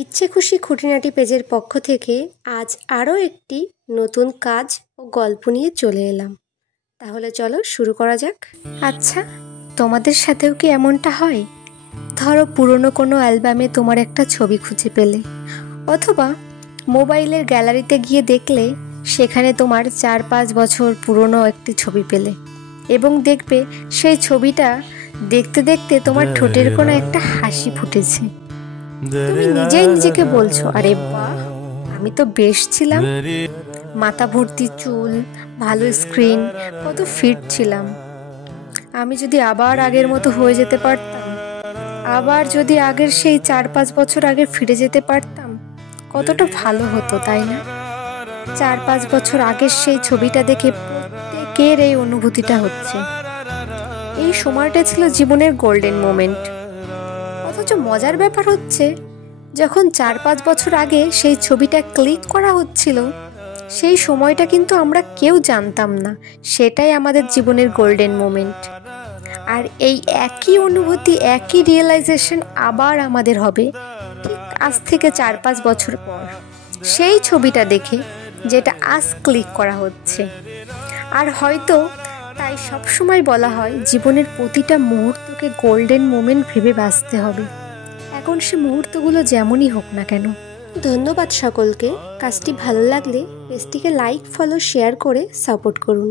ইচ্ছে খুশি খুঁটিনাটি পেজের পক্ষ থেকে আজ আরও একটি নতুন কাজ ও গল্প নিয়ে চলে এলাম। তাহলে চলো শুরু করা যাক। আচ্ছা, তোমাদের সাথেও কি এমনটা হয়? ধরো পুরনো কোনো অ্যালবামে তোমার একটা ছবি খুঁজে পেলে, অথবা মোবাইলের গ্যালারিতে গিয়ে দেখলে সেখানে তোমার 4-5 বছর পুরনো একটি ছবি পেলে, এবং দেখবে সেই ছবিটা দেখতে দেখতে তোমার ঠোঁটের কোনো একটা হাসি ফুটেছে। তুমি নিজেই নিজেকে বলছো, আরে বাহ, আমি তো বেশ ছিলাম, মাথা ভর্তি চুল, ভালো স্ক্রিন, কত ফিট ছিলাম। আমি যদি আবার আগের মতো হয়ে যেতে পারতাম, আবার যদি আগের সেই 4-5 বছর আগে ফিরে যেতে পারতাম, কতটা ভালো হতো, তাই না? 4-5 বছর আগের সেই ছবিটা দেখে প্রত্যেকের এই অনুভূতিটা হচ্ছে। এই সময়টা ছিল জীবনের গোল্ডেন মোমেন্ট। অথচ মজার ব্যাপার হচ্ছে, যখন 4-5 বছর আগে সেই ছবিটা ক্লিক করা হচ্ছিল, সেই সময়টা কিন্তু আমরা কেউ জানতাম না সেটাই আমাদের জীবনের গোল্ডেন মোমেন্ট। আর এই একই অনুভূতি, একই রিয়েলাইজেশন আবার আমাদের হবে ঠিক আজ থেকে 4-5 বছর পর, সেই ছবিটা দেখে যেটা আজ ক্লিক করা হচ্ছে। আর হয়তো তাই সবসময় বলা হয়, জীবনের প্রতিটা মুহূর্তকে গোল্ডেন মোমেন্ট ভেবে বাঁচতে হবে, এখন সে মুহূর্তগুলো যেমনই হোক না কেন। ধন্যবাদ সকলকে। কাজটি ভালো লাগলে পেজটিকে লাইক, ফলো, শেয়ার করে সাপোর্ট করুন।